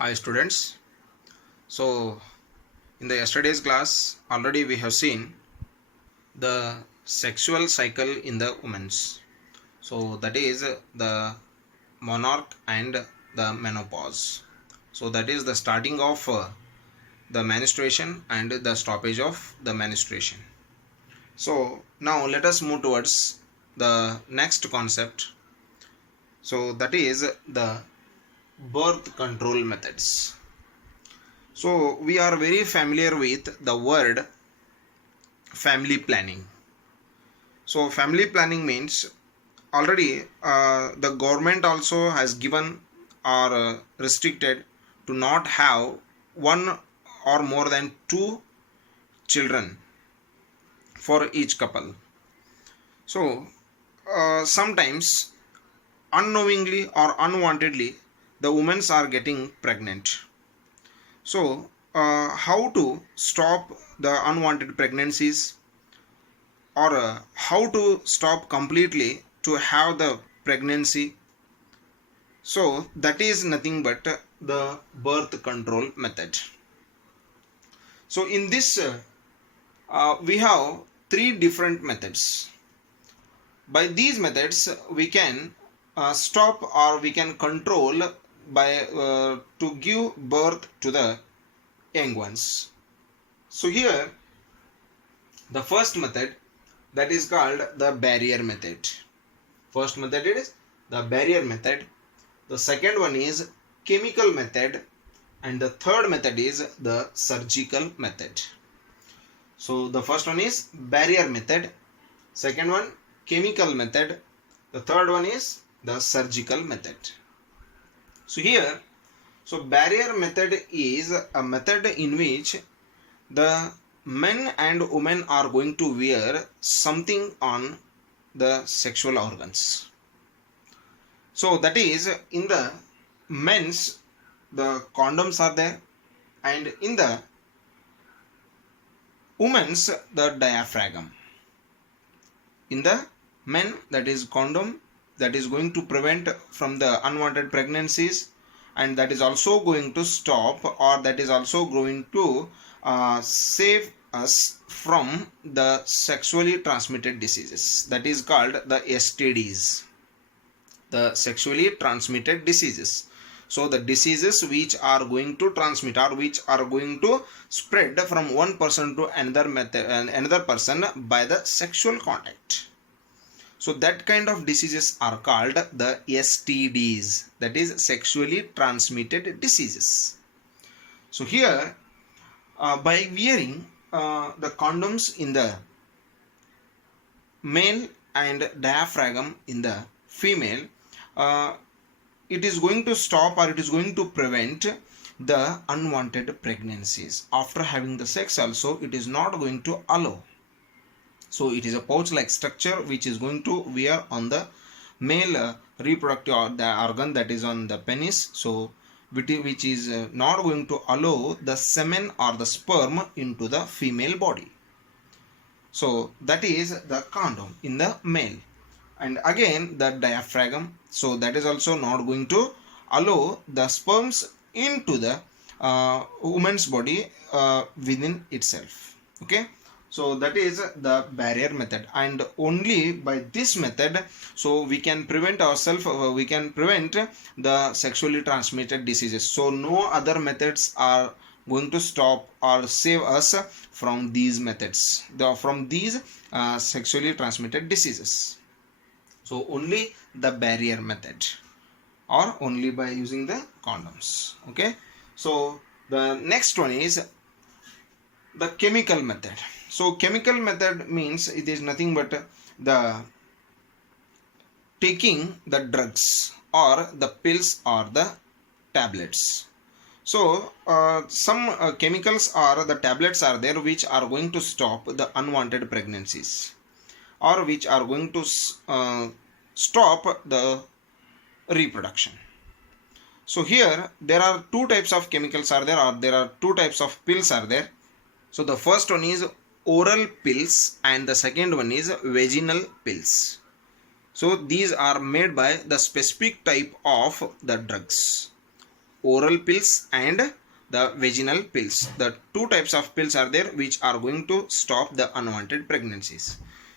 Hi students. So in the yesterday's class already we have seen the sexual cycle in the women's. So that is the monarch and the menopause. So that is the starting of the menstruation and the stoppage of the menstruation. So now let us move towards the next concept. So that is the birth control methods. So we are very familiar with the word family planning. So family planning means already the government also has given or restricted to not have one or more than two children for each couple. So sometimes unknowingly or unwantedly the women are getting pregnant. So how to stop the unwanted pregnancies, or how to stop completely to have the pregnancy? So that is nothing but the birth control method. So in this we have three different methods. By these methods we can stop or we can control by to give birth to the young ones. So here the first method, that is called the barrier method. First method is the barrier method. The second one is chemical method, and the third method is the surgical method. So the first one is barrier method, second one chemical method, the third one is the surgical method. So here, so barrier method is a method in which the men and women are going to wear something on the sexual organs. So that is, in the men's the condoms are there, and in the women's the diaphragm. In the men, that is condom, that is going to prevent from the unwanted pregnancies, and that is also going to stop, or that is also going to save us from the sexually transmitted diseases, that is called the STDs, the sexually transmitted diseases. So the diseases which are going to transmit or which are going to spread from one person to another person by the sexual contact. So that kind of diseases are called the STDs, that is sexually transmitted diseases. So here by wearing the condoms in the male and diaphragm in the female, it is going to stop or it is going to prevent the unwanted pregnancies. After having the sex also, it is not going to allow. So it is a pouch like structure which is going to wear on the male reproductive organ, that is on the penis. So which is not going to allow the semen or the sperm into the female body. So that is the condom in the male. And again the diaphragm, so that is also not going to allow the sperms into the woman's body within itself. Okay, so that is the barrier method, and only by this method so we can prevent ourselves, we can prevent the sexually transmitted diseases. So no other methods are going to stop or save us from these methods, from these sexually transmitted diseases. So only the barrier method, or only by using the condoms. Okay, so the next one is the chemical method. So chemical method means it is nothing but the taking the drugs or the pills or the tablets. So some chemicals or the tablets are there which are going to stop the unwanted pregnancies, or which are going to stop the reproduction. So here there are two types of chemicals are there, or there are two types of pills are there. So the first one is oral pills and the second one is vaginal pills. So these are made by the specific type of the drugs. oral pills and the vaginal pills. The two types of pills are there which are going to stop the unwanted pregnancies.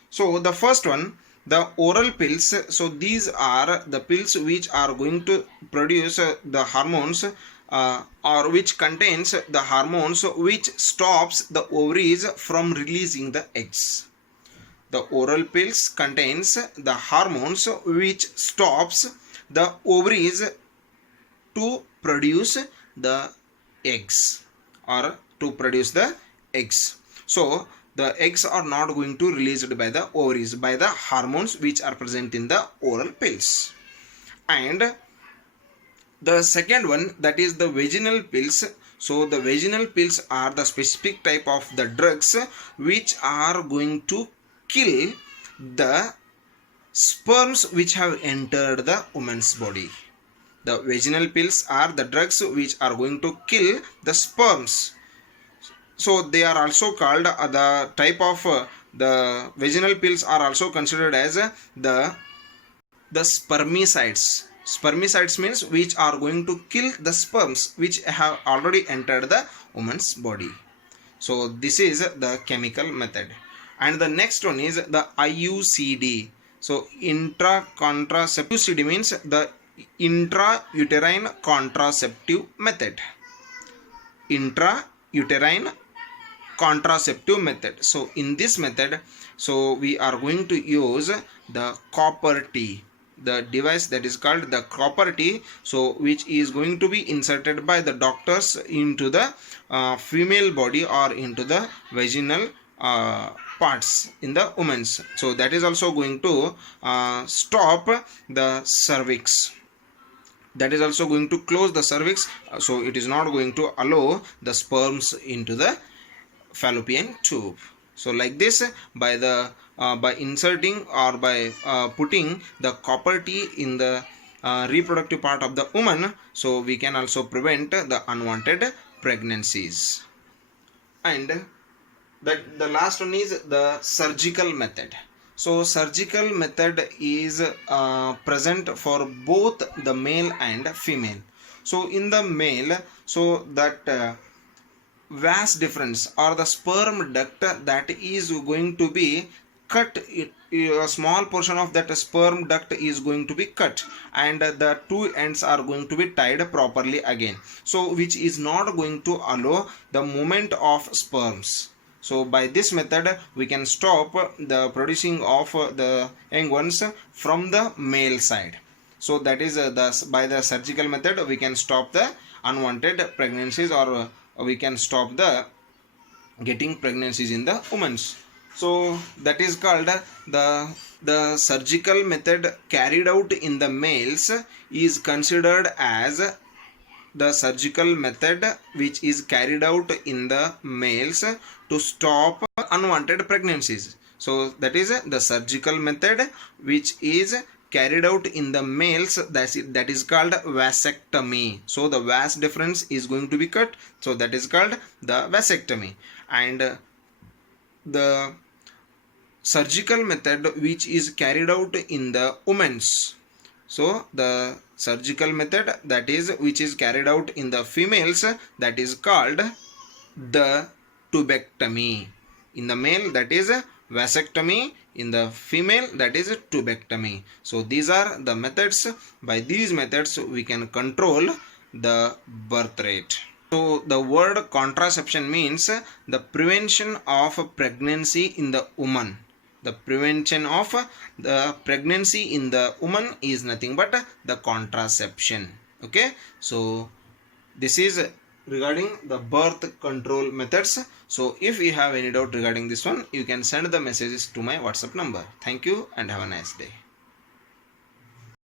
So the first one, the oral pills. So these are the pills which are going to produce the hormones or which contains the hormones which stops the ovaries from releasing the eggs. The oral pills contains the hormones which stops the ovaries to produce the eggs or to produce the eggs. So the eggs are not going to released by the ovaries by the hormones which are present in the oral pills. And the second one, that is the vaginal pills. So the vaginal pills are the specific type of the drugs which are going to kill the sperms which have entered the woman's body. The vaginal pills are the drugs which are going to kill the sperms. So they are also called the type of the vaginal pills are also considered as the spermicides. Spermicides means which are going to kill the sperms which have already entered the woman's body. So this is the chemical method. And the next one is the IUCD. So intra-contraceptive CD means the intrauterine contraceptive method. Intrauterine contraceptive method. So in this method, so we are going to use the copper T, the device that is called the copper T, so which is going to be inserted by the doctors into the female body or into the vaginal parts in the women's. So that is also going to stop the cervix. That is also going to close the cervix. So it is not going to allow the sperms into the fallopian tube. So like this, by the by inserting or by putting the copper T in the reproductive part of the woman, so we can also prevent the unwanted pregnancies. And the last one is the surgical method. So surgical method is present for both the male and female. So in the male, so that vas difference or the sperm duct that is going to be cut, a small portion of that sperm duct is going to be cut and the two ends are going to be tied properly again, so which is not going to allow the movement of sperms. So by this method we can stop the producing of the young ones from the male side. So that is by the surgical method we can stop the unwanted pregnancies, or we can stop the getting pregnancies in the women. So that is called the surgical method carried out in the males is considered as the surgical method which is carried out in the males to stop unwanted pregnancies. So that is the surgical method which is carried out in the males, that is called vasectomy. So the vas difference is going to be cut, so that is called the vasectomy. And the surgical method which is carried out in the women's, so the surgical method that is which is carried out in the females, that is called the tubectomy. In the male that is vasectomy, in the female that is tubectomy. So these are the methods. By these methods we can control the birth rate. So the word contraception means the prevention of pregnancy in the woman. The prevention of the pregnancy in the woman is nothing but the contraception. Okay, so this is regarding the birth control methods. So if you have any doubt regarding this one, you can send the messages to my WhatsApp number. Thank you and have a nice day.